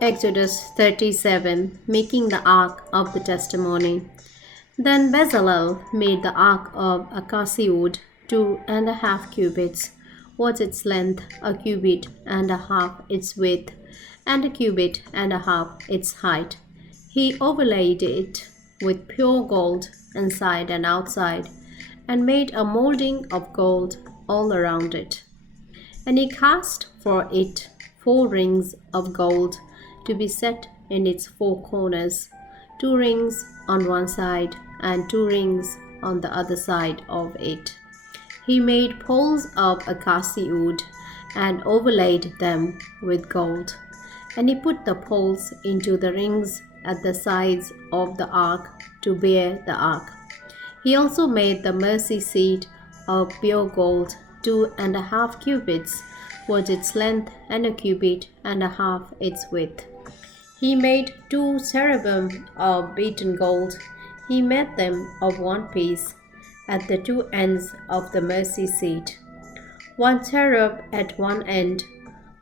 Exodus 37 Making the Ark of the Testimony. Then Bezalel made the ark of acacia wood, 2.5 cubits was its length, a cubit and a half its width, and a cubit and a half its height. He overlaid it with pure gold inside and outside, and made a molding of gold all around it. And he cast for it 4 rings of gold to be set in its 4 corners, 2 rings on one side and 2 rings on the other side of it. He made poles of acacia wood and overlaid them with gold. And he put the poles into the rings at the sides of the ark to bear the ark. He also made the mercy seat of pure gold, 2.5 cubits was its length, and a cubit and a half its width. He made 2 cherubim of beaten gold. He made them of one piece at the 2 ends of the mercy seat, 1 cherub at one end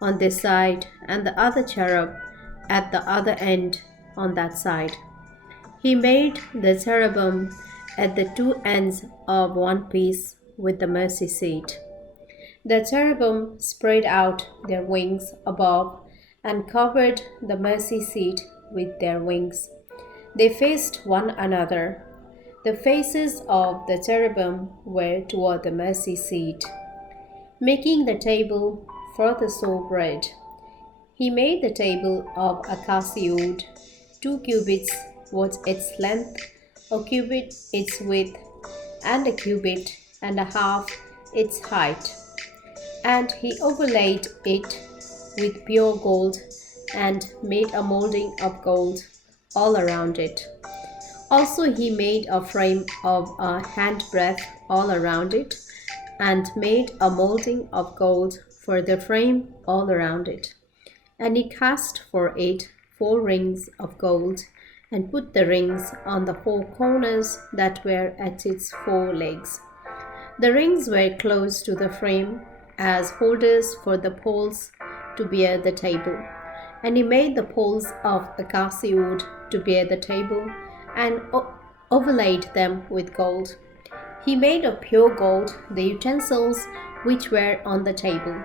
on this side, and the other cherub at the other end on that side. He made the cherubim at the 2 ends of one piece with the mercy seat. The cherubim spread out their wings above and covered the mercy seat with their wings. They faced one another. The faces of the cherubim were toward the mercy seat. Making the table for the showbread. He made the table of acacia wood, 2 cubits was its length, a cubit its width, and a cubit and a half its height. And he overlaid it with pure gold and made a molding of gold all around it. Also he made a frame of a handbreadth all around it, and made a molding of gold for the frame all around it. And he cast for it 4 rings of gold, and put the rings on the 4 corners that were at its 4 legs. The rings were close to the frame as holders for the poles to bear the table. And he made the poles of acacia wood to bear the table, and overlaid them with gold. He made of pure gold the utensils which were on the table,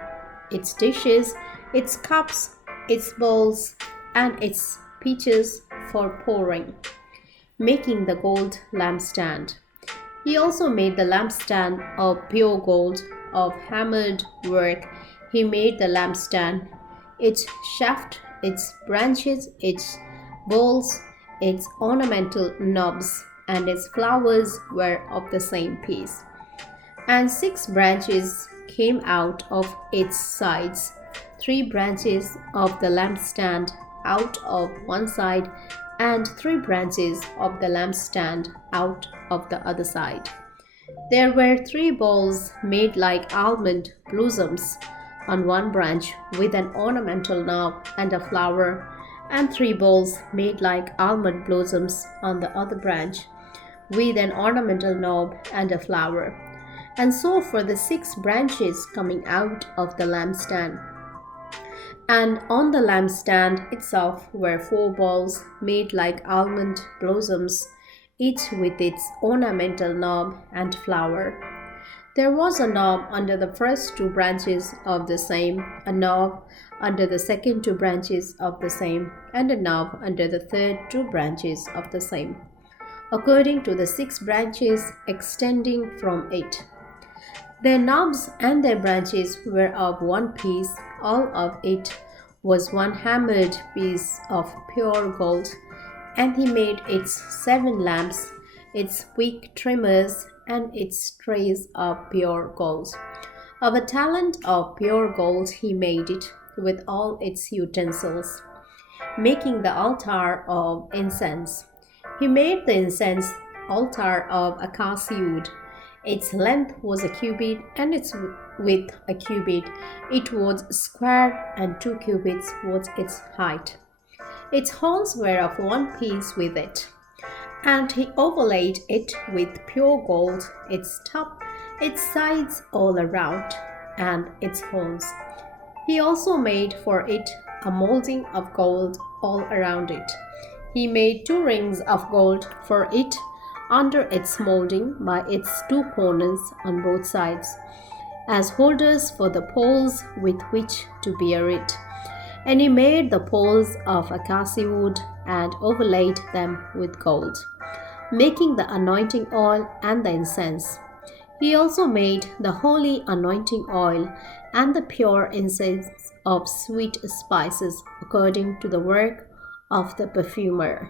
its dishes, its cups, its bowls, and its pitchers for pouring, making the gold lampstand. He also made the lampstand of pure gold of hammered work. He made the lampstand, its shaft, its branches, its bowls, its ornamental knobs, and its flowers were of the same piece. And 6 branches came out of its sides, 3 branches of the lampstand out of one side, and 3 branches of the lampstand out of the other side. There were 3 bowls made like almond blossoms on one branch, with an ornamental knob and a flower, and 3 bowls made like almond blossoms on the other branch, with an ornamental knob and a flower. And so for the 6 branches coming out of the lampstand. And on the lampstand itself were 4 bowls made like almond blossoms, each with its ornamental knob and flower. There was a knob under the first 2 branches of the same, a knob under the second 2 branches of the same, and a knob under the third 2 branches of the same, according to the 6 branches extending from it. Their knobs and their branches were of one piece, all of it was one hammered piece of pure gold. And he made its 7 lamps, its wick trimmers, and its trays of pure gold. Of a talent of pure gold he made it, with all its utensils, making the altar of incense. He made the incense altar of acacia wood. Its length was a cubit, and its width a cubit. It was square, and 2 cubits was its height. Its horns were of one piece with it. And he overlaid it with pure gold, its top, its sides all around, and its horns. He also made for it a molding of gold all around it. He made 2 rings of gold for it under its molding by its 2 corners on both sides, as holders for the poles with which to bear it. And he made the poles of acacia wood and overlaid them with gold, making the anointing oil and the incense. He also made the holy anointing oil and the pure incense of sweet spices according to the work of the perfumer.